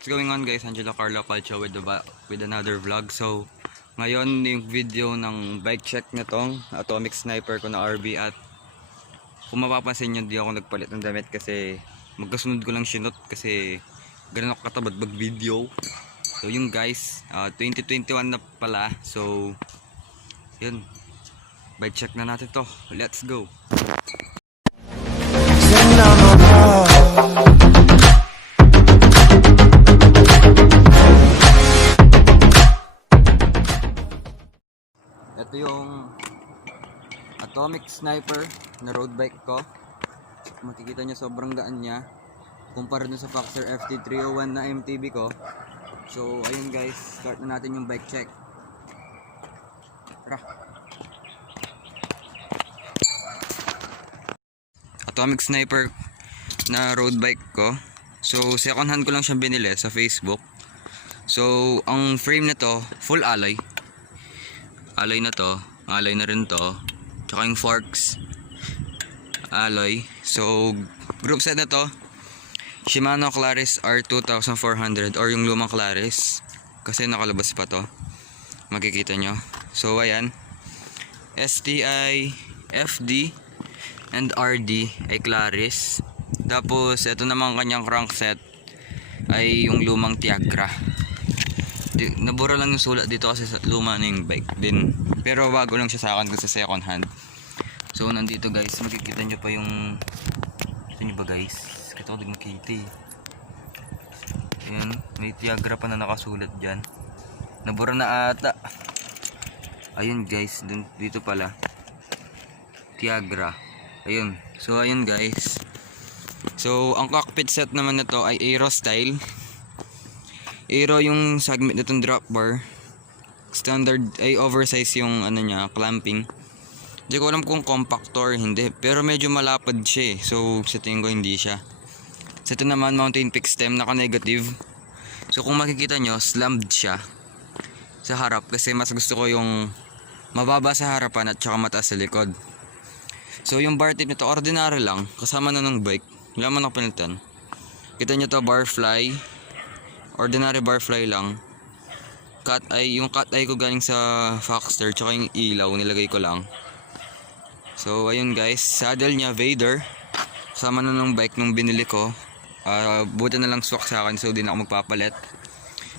What's going on guys? Angelo Carlo Palcho with another vlog. So ngayon yung video ng bike check na tong Atomic Sniper ko na RB. At kung mapapansin nyo, di ako nagpalit ng damit kasi magkasunod ko lang sinot kasi ganun ako katabad mag video. So yung guys, 2021 na pala. So yun, bike check na natin to. Let's go. Ito yung Atomic Sniper na road bike ko. Makikita nyo sobrang gaan niya kumpara dun sa Foxer FT301 na MTB ko. So ayun guys, start na natin yung bike check. Tara. Atomic Sniper na road bike ko. So second hand ko lang siyang binili sa Facebook. So ang frame na to full alloy. Alloy na to, alloy na rin to. Tsaka yung forks alloy. So group set na to Shimano Claris R2400 or yung lumang Claris kasi nakalabas pa to, makikita nyo. So ayan, STI, FD and RD ay Claris. Tapos ito naman kanyang crankset ay yung lumang Tiagra. Nabura lang yung sulat dito kasi luma na yung bike din, pero bago lang siya sa akin kasi second hand. So nandito guys, makikita nyo pa yung ito nyo ba guys, kita ko din makita eh. Ayan, may Tiagra pa na nakasulat dyan, nabura na ata. Ayun guys, dito pala Tiagra. Ayun, so ayun guys. So ang cockpit set naman na to ay Aero style. Aero yung segment nitong drop bar. Standard ay oversize yung ano niya, clamping. Hindi ko alam kung compact or hindi, pero medyo malapad siya eh. So sa tingin ko hindi siya. So ito naman mountain peak stem, naka negative. So kung makikita nyo, slammed siya sa harap kasi mas gusto ko yung mababa sa harapan at saka mataas sa likod. So yung bar tip nito ordinary lang, kasama na ng bike. Wala man ako palitan. Kita nyo to, bar fly, ordinary bar fly lang. Cut eye, yung cut eye ko galing sa Foxter, tsaka yung ilaw nilagay ko lang. So ayun guys, saddle niya Vader, kasama na ng bike nung binili ko. Buti na lang swak sa akin, so di na ako magpapalit.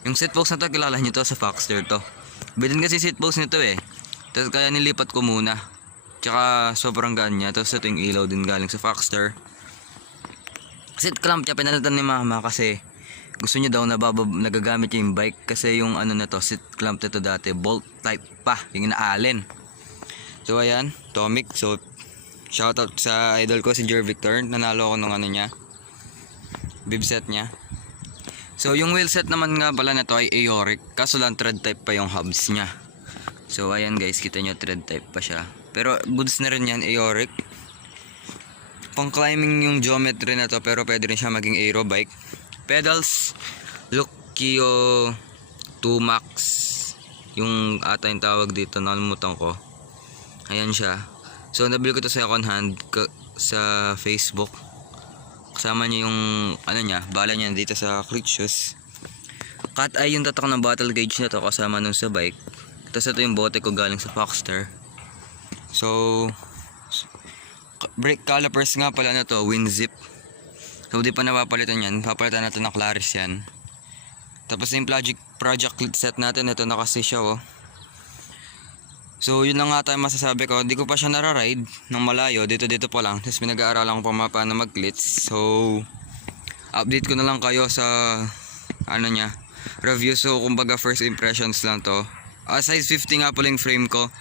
Yung seat post na to, kilala nyo to sa Foxter to. Bilhin kasi seat post nito eh, tapos kaya nilipat ko muna. Tsaka sobrang gaan niya. Tapos ito yung ilaw din galing sa Foxter. Seat clamp niya pinalitan ni mama kasi gusto niya daw nagagamit niya yung bike. Kasi yung ano na to, seat clamp nito dati bolt type pa, yung inaalin. So ayan, Atomic. So shoutout sa idol ko si Jer Victor. Nanalo ako ng ano niya, bib set niya. So yung wheel set naman nga pala na to ay Aoric, kaso lang tread type pa yung hubs niya. So ayan guys, kita nyo tread type pa siya, pero goods na rin yan, Aoric. Pang climbing yung geometry na to, pero pwede rin siya maging aero bike. Pedals Lucchio 2 Max yung ata yung tawag dito, nakalimutan ko. Ayan siya. So nabili ko to sa second hand sa Facebook. Kasama niya yung ano niya, bala niya dito sa Click Shoes. Cut eye yung tatak ng battle gauge na to, kasama nung sa bike. Tapos ito yung bote ko galing sa Foxter. So brake calipers nga pala na to, Winzip. So di pa napapalitan yan, papalitan natin ng Claris yan. Tapos yung project set natin, ito na kasi siya oh. So yun lang nga tayo masasabi ko. Di ko pa siya nararide ng malayo, dito pa lang. Tapos pinag-aaralan ko pa paano mag-glitz. So update ko na lang kayo sa ano niya, review. So kumbaga first impressions lang to. Size 50 nga pala yung frame ko.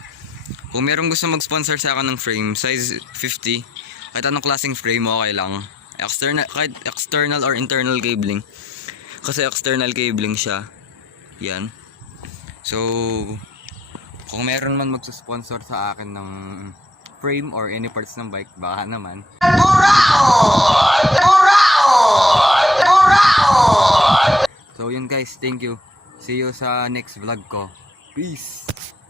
Kung merong gusto mag-sponsor sa akin ng frame, size 50, kahit anong klaseng frame, okay lang. Kahit external or internal cabling. Kasi external cabling siya. Yan. So kung meron man magsusponsor sa akin ng frame or any parts ng bike, baka naman. So yun guys, thank you. See you sa next vlog ko. Peace!